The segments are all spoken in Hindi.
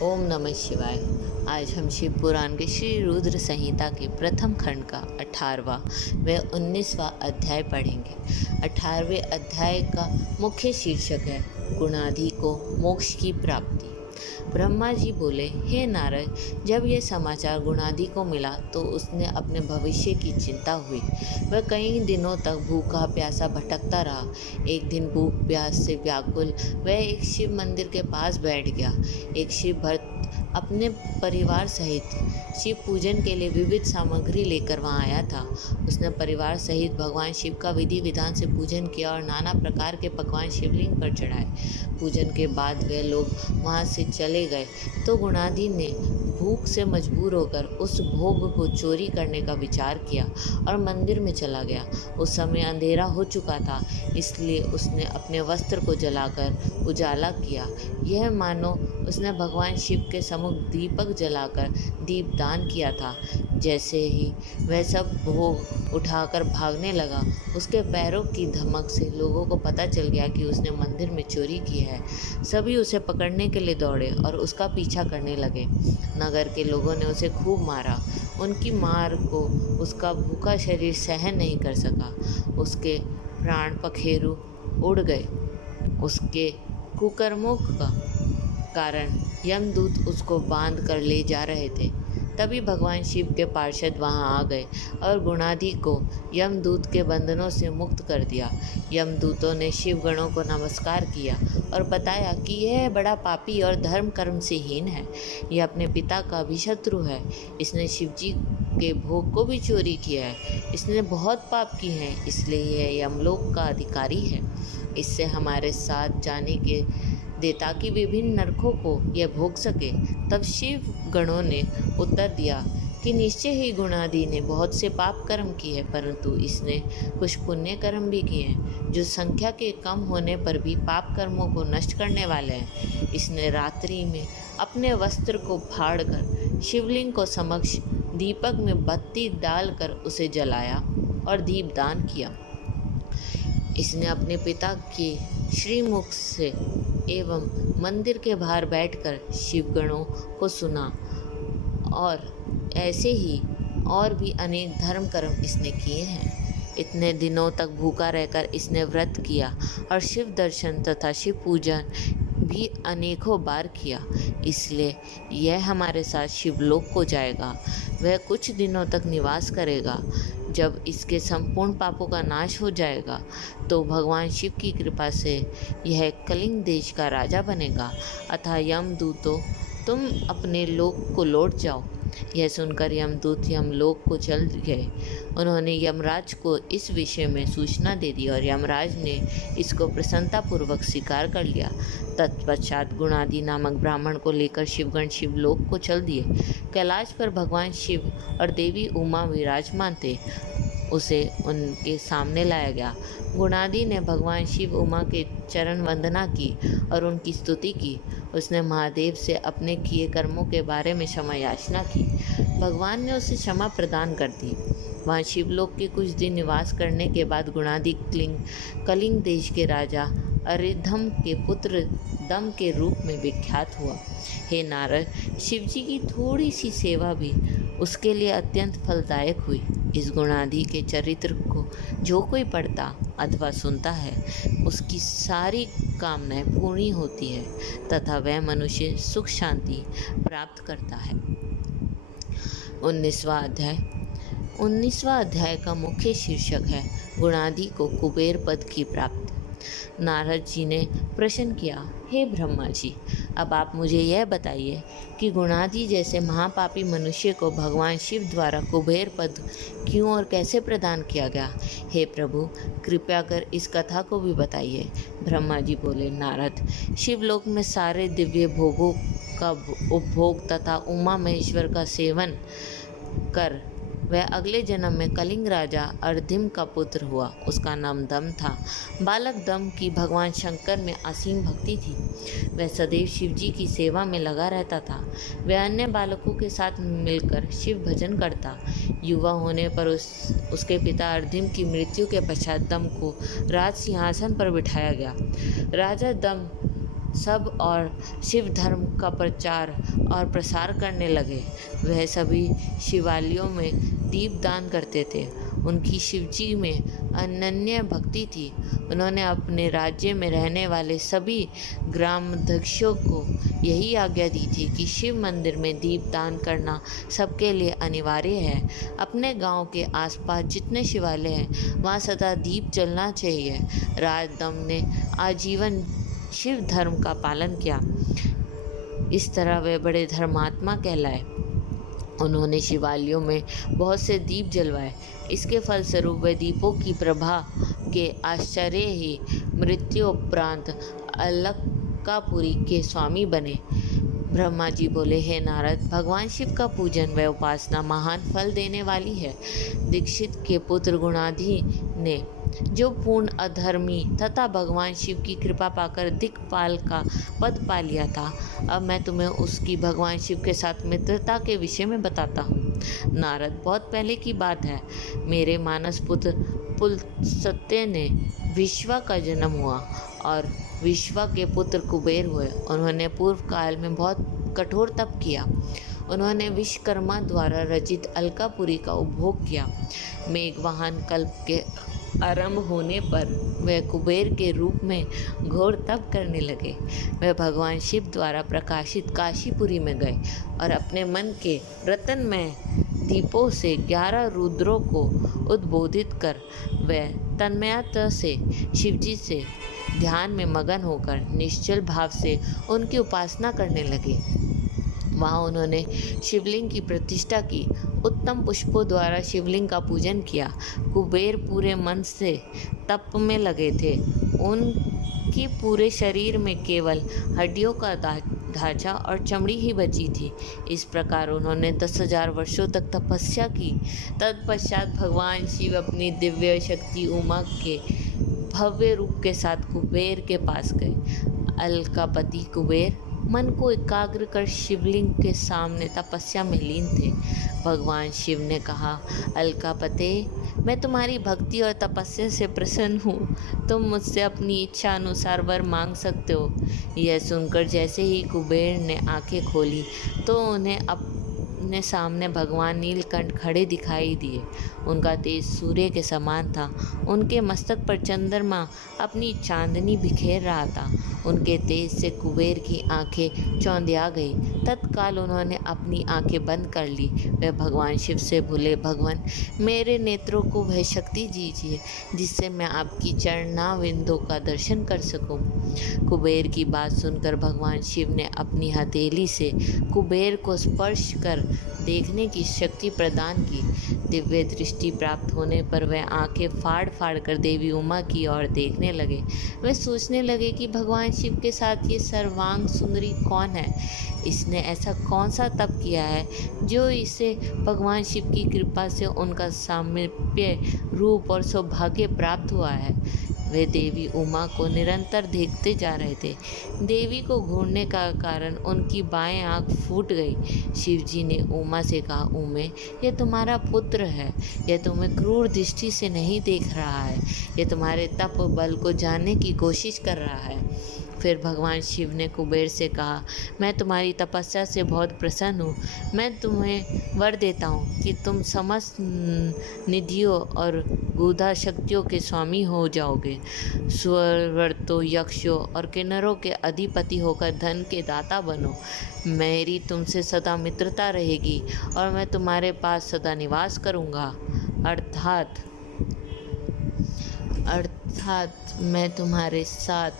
ओम नमः शिवाय। आज हम शिव पुराण के श्री रुद्र संहिता के प्रथम खंड का 18वां व 19वां अध्याय पढ़ेंगे। 18वें अध्याय का मुख्य शीर्षक है गुणादि को मोक्ष की प्राप्ति। ब्रह्मा जी बोले, हे नारद, जब यह समाचार गुणादि को मिला तो उसने अपने भविष्य की चिंता हुई। वह कई दिनों तक भूखा प्यासा भटकता रहा। एक दिन भूख प्यास से व्याकुल वह एक शिव मंदिर के पास बैठ गया। एक शिव भक्त अपने परिवार सहित शिव पूजन के लिए विविध सामग्री लेकर वहां आया था। उसने परिवार सहित भगवान शिव का विधि विधान से पूजन किया और नाना प्रकार के पकवान शिवलिंग पर चढ़ाए। पूजन के बाद वे लोग वहां से चले गए तो गुणादि ने भूख से मजबूर होकर उस भोग को चोरी करने का विचार किया और मंदिर में चला गया। उस समय अंधेरा हो चुका था, इसलिए उसने अपने वस्त्र को जलाकर उजाला किया। यह मानो उसने भगवान शिव के सम्मुख दीपक जलाकर दीपदान किया था। जैसे ही वह सब भोग उठाकर भागने लगा, उसके पैरों की धमक से लोगों को पता चल गया कि उसने मंदिर में चोरी की है। सभी उसे पकड़ने के लिए दौड़े और उसका पीछा करने लगे। नगर के लोगों ने उसे खूब मारा। उनकी मार को उसका भूखा शरीर सहन नहीं कर सका। उसके प्राण पखेरु उड़ गए। उसके कुकर्मों का कारण यमदूत उसको बांध कर ले जा रहे थे। तभी भगवान शिव के पार्षद वहां आ गए और गुणादि को यमदूत के बंधनों से मुक्त कर दिया। यमदूतों ने शिव गणों को नमस्कार किया और बताया कि यह बड़ा पापी और धर्म कर्म से हीन है। यह अपने पिता का भी शत्रु है। इसने शिव जी के भोग को भी चोरी किया है। इसने बहुत पाप किए हैं, इसलिए यह यमलोक का अधिकारी है। इससे हमारे साथ जाने के दे ताकि विभिन्न नरकों को यह भोग सके। तब शिव गणों ने उत्तर दिया कि निश्चय ही गुणादि ने बहुत से पाप कर्म किए, परंतु इसने कुछ पुण्य कर्म भी किए हैं, जो संख्या के कम होने पर भी पाप कर्मों को नष्ट करने वाले हैं। इसने रात्रि में अपने वस्त्र को फाड़कर शिवलिंग को समक्ष दीपक में बत्ती डालकर उसे जलाया और दीपदान किया। इसने अपने पिता के श्रीमुख से एवं मंदिर के बाहर बैठकर शिवगणों को सुना और ऐसे ही और भी अनेक धर्म कर्म इसने किए हैं। इतने दिनों तक भूखा रहकर इसने व्रत किया और शिव दर्शन तथा शिव पूजन भी अनेकों बार किया। इसलिए यह हमारे साथ शिवलोक को जाएगा। वह कुछ दिनों तक निवास करेगा। जब इसके संपूर्ण पापों का नाश हो जाएगा तो भगवान शिव की कृपा से यह कलिंग देश का राजा बनेगा। अतः यमदूतों, तुम अपने लोक को लौट जाओ। यह सुनकर यमदूत यमलोक को चल गए। उन्होंने यमराज को इस विषय में सूचना दे दी और यमराज ने इसको प्रसन्नतापूर्वक स्वीकार कर लिया। तत्पश्चात गुणादि नामक ब्राह्मण को लेकर शिवगण शिवलोक को चल दिए। कैलाश पर भगवान शिव और देवी उमा विराजमान थे। उसे उनके सामने लाया गया। गुणादि ने भगवान शिव उमा के चरण वंदना की और उनकी स्तुति की। उसने महादेव से अपने किए कर्मों के बारे में क्षमा याचना की। भगवान ने उसे क्षमा प्रदान कर दी। वहाँ शिवलोक के कुछ दिन निवास करने के बाद गुणादि कलिंग देश के राजा अरिधम के पुत्र दम के रूप में विख्यात हुआ। हे नारद, शिवजी की थोड़ी सी सेवा भी उसके लिए अत्यंत फलदायक हुई। इस गुणादि के चरित्र को जो कोई पढ़ता अथवा सुनता है, उसकी सारी कामनाएं पूरी होती है तथा वह मनुष्य सुख शांति प्राप्त करता है। 19वां अध्याय का मुख्य शीर्षक है गुणादि को कुबेर पद की प्राप्ति। नारद जी ने प्रश्न किया, हे ब्रह्मा जी, अब आप मुझे यह बताइए कि गुणादि जैसे महापापी मनुष्य को भगवान शिव द्वारा कुबेर पद क्यों और कैसे प्रदान किया गया? हे प्रभु, कृपया कर इस कथा को भी बताइए। ब्रह्मा जी बोले, नारद, शिवलोक में सारे दिव्य भोगों का उपभोग तथा उमा महेश्वर का सेवन कर वह अगले जन्म में कलिंग राजा अर्धिम का पुत्र हुआ। उसका नाम दम था। बालक दम की भगवान शंकर में असीम भक्ति थी। वह सदैव शिव जी की सेवा में लगा रहता था। वह अन्य बालकों के साथ मिलकर शिव भजन करता। युवा होने पर उसके पिता अर्धिम की मृत्यु के पश्चात दम को राज सिंहासन पर बिठाया गया। राजा दम सब और शिव धर्म का प्रचार और प्रसार करने लगे। वह सभी शिवालयों में दीप दान करते थे। उनकी शिवजी में अनन्य भक्ति थी। उन्होंने अपने राज्य में रहने वाले सभी ग्रामाध्यक्षों को यही आज्ञा दी थी कि शिव मंदिर में दीप दान करना सबके लिए अनिवार्य है। अपने गांव के आसपास जितने शिवालय हैं वहां सदा दीप जलना चाहिए। राजदम ने आजीवन शिव धर्म का पालन किया। इस तरह वे बड़े धर्मात्मा कहलाए। उन्होंने शिवालयों में बहुत से दीप जलवाए। इसके फलस्वरूप वे दीपों की प्रभा के आश्चर्य ही मृत्यु उपरांत अलकापुरी के स्वामी बने। ब्रह्मा जी बोले, हे नारद, भगवान शिव का पूजन व उपासना महान फल देने वाली है। दीक्षित के पुत्र गुणाधि ने जो पूर्ण अधर्मी तथा भगवान शिव की कृपा पाकर दिक्पाल का पद पा लिया था, अब मैं तुम्हें उसकी भगवान शिव के साथ मित्रता के विषय में बताता हूँ। नारद, बहुत पहले की बात है। मेरे मानस पुत्र पुलस्त्य ने विश्वा का जन्म हुआ और विश्वा के पुत्र कुबेर हुए। उन्होंने पूर्व काल में बहुत कठोर तप किया। उन्होंने विश्वकर्मा द्वारा रचित अलकापुरी का उपभोग किया। मेघवाहन कल्प के आरंभ होने पर वह कुबेर के रूप में घोर तप करने लगे। वह भगवान शिव द्वारा प्रकाशित काशीपुरी में गए और अपने मन के रत्नमय दीपों से 11 रुद्रों को उद्बोधित कर वह तन्मयता से शिवजी से ध्यान में मगन होकर निश्चल भाव से उनकी उपासना करने लगे। वहाँ उन्होंने शिवलिंग की प्रतिष्ठा की। उत्तम पुष्पों द्वारा शिवलिंग का पूजन किया। कुबेर पूरे मन से तप में लगे थे। उनके पूरे शरीर में केवल हड्डियों का ढांचा और चमड़ी ही बची थी। इस प्रकार उन्होंने 10,000 वर्षों तक तपस्या की। तत्पश्चात भगवान शिव अपनी दिव्य शक्ति उमा के भव्य रूप के साथ कुबेर के पास गए। अलकापति कुबेर मन को एकाग्र कर शिवलिंग के सामने तपस्या में लीन थे। भगवान शिव ने कहा, अलकापते, मैं तुम्हारी भक्ति और तपस्या से प्रसन्न हूँ। तुम मुझसे अपनी इच्छा अनुसार वर मांग सकते हो। यह सुनकर जैसे ही कुबेर ने आंखें खोली तो उन्हें अपने सामने भगवान नीलकंठ खड़े दिखाई दिए। उनका तेज सूर्य के समान था। उनके मस्तक पर चंद्रमा अपनी चांदनी बिखेर रहा था। उनके तेज से कुबेर की आंखें चौंधिया गई। तत्काल उन्होंने अपनी आंखें बंद कर ली। वे भगवान शिव से बोले, भगवान, मेरे नेत्रों को वह शक्ति दीजिए जिससे मैं आपकी चरणाविंदों का दर्शन कर सकूं। कुबेर की बात सुनकर भगवान शिव ने अपनी हथेली से कुबेर को स्पर्श कर देखने की शक्ति प्रदान की। दिव्य दृष्टि प्राप्त होने पर वह आंखें फाड़ फाड़ कर देवी उमा की ओर देखने लगे। वे सोचने लगे कि भगवान शिव के साथ ये सर्वांग सुंदरी कौन है। इसने ऐसा कौन सा तप किया है जो इसे भगवान शिव की कृपा से उनका सामीप्य रूप और सौभाग्य प्राप्त हुआ है। वे देवी उमा को निरंतर देखते जा रहे थे। देवी को घूरने का कारण उनकी बाएं आंख फूट गई। शिवजी ने उमा से कहा, उमे, यह तुम्हारा पुत्र है। यह तुम्हें क्रूर दृष्टि से नहीं देख रहा है। यह तुम्हारे तप बल को जानने की कोशिश कर रहा है। फिर भगवान शिव ने कुबेर से कहा, मैं तुम्हारी तपस्या से बहुत प्रसन्न हूँ। मैं तुम्हें वर देता हूँ कि तुम समस्त निधियों और गुधा शक्तियों के स्वामी हो जाओगे। स्वर्वर्तों, यक्षों और किन्नरों के अधिपति होकर धन के दाता बनो। मेरी तुमसे सदा मित्रता रहेगी और मैं तुम्हारे पास सदा निवास करूँगा। अर्थात मैं तुम्हारे साथ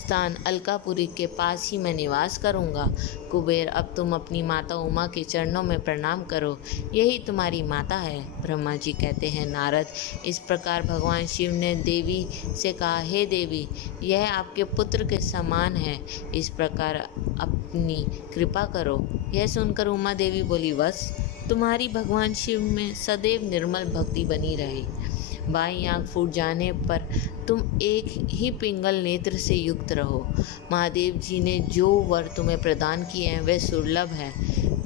स्थान अलकापुरी के पास ही मैं निवास करूँगा। कुबेर, अब तुम अपनी माता उमा के चरणों में प्रणाम करो, यही तुम्हारी माता है। ब्रह्मा जी कहते हैं, नारद, इस प्रकार भगवान शिव ने देवी से कहा, हे देवी, यह आपके पुत्र के समान है, इस प्रकार अपनी कृपा करो। यह सुनकर उमा देवी बोली, बस तुम्हारी भगवान शिव में सदैव निर्मल भक्ति बनी रहे। बाईं आंख फूट जाने पर तुम एक ही पिंगल नेत्र से युक्त रहो। महादेव जी ने जो वर तुम्हें प्रदान किए हैं वे दुर्लभ है।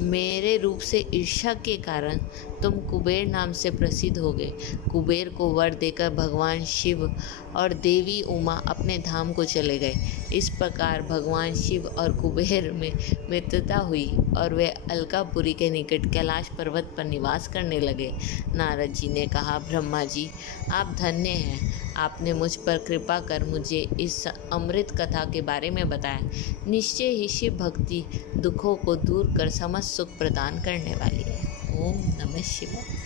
मेरे रूप से ईर्ष्या के कारण तुम कुबेर नाम से प्रसिद्ध हो गए। कुबेर को वर देकर भगवान शिव और देवी उमा अपने धाम को चले गए। इस प्रकार भगवान शिव और कुबेर में मित्रता हुई और वे अलकापुरी के निकट कैलाश पर्वत पर निवास करने लगे। नारद जी ने कहा, ब्रह्मा जी, आप धन्य हैं, आपने मुझ पर कृपा कर मुझे इस अमृत कथा के बारे में बताया। निश्चय ही शिव भक्ति दुखों को दूर कर समस्त सुख प्रदान करने वाली है। ओम नमः शिवाय।